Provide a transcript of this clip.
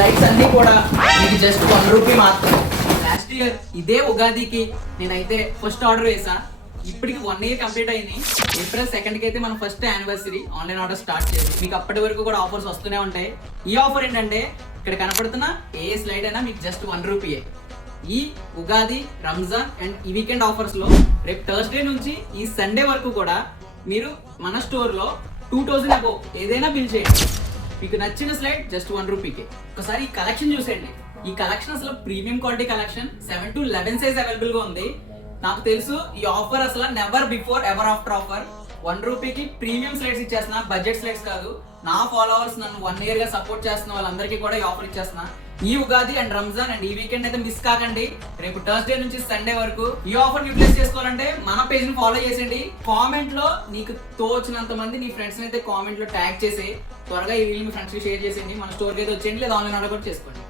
Slides అన్ని కూడా మీకు జస్ట్ 1 రూపీ మాత్రమే. లాస్ట్ ఇయర్ ఇదే ఉగాదికి నేనైతే ఫస్ట్ ఆర్డర్ వేసా. ఇప్పటికి 1 ఇయర్ కంప్లీట్ అయింది. ఏప్రిల్ 2nd కి అయితే మనం first anniversary online order start చేయాలి. మీకు అప్పటి వరకు కూడా ఆఫర్స్ వస్తూనే ఉంటాయి. ఈ ఆఫర్ ఏంటంటే ఇక్కడ కనపడుతున్న ఏ స్లైడ్ అయినా మీకు జస్ట్ 1 రూపీయే. ఈ ఉగాది, రంజాన్ అండ్ ఈ వీకెండ్ ఆఫర్స్ లో రేపు థర్స్డే నుంచి ఈ సండే వరకు కూడా మీరు మన స్టోర్ లో 2000 అబో ఏదైనా బిల్ చేయండి. మీకు నచ్చిన స్లైడ్ జస్ట్ 1 రూపీకే. ఒకసారి ఈ కలెక్షన్ చూసేయండి. ఈ కలెక్షన్ అసలు premium quality collection 7 to 11 size available గా ఉంది. నాకు తెలుసు ఈ ఆఫర్ అసలు never before ever after offer. 1 రూపీకి ప్రీమియం స్లైడ్స్ ఇచ్చేస్తున్నా, బడ్జెట్ స్లైడ్స్ కాదు. నా ఫాలోవర్స్ నన్ను 1 ఇయర్ గా సపోర్ట్ చేస్తున్న వాళ్ళందరికీ కూడా ఈ ఆఫర్ ఇచ్చేస్తున్నా. ఈ ఉగాది అండ్ రంజాన్ అండ్ ఈ వీకెండ్ అయితే మిస్ కాకండి. రేపు థర్స్డే నుంచి సండే వరకు ఈ ఆఫర్ యూటిలైజ్ చేసుకోవాలంటే మన పేజ్ ని ఫాలో చేసేయండి. కామెంట్ లో నీకు తోచినంత మంది నీ ఫ్రెండ్స్ అయితే కామెంట్ లో ట్యాగ్ చేసి త్వరగా ఈ వీడియో మీ ఫ్రెండ్స్ కి షేర్ చేసేయండి. మన స్టోర్ కి అయితే వచ్చేయండి, లేదా ఆన్లైన్ ఆర్డర్ కూడా చేసుకోండి.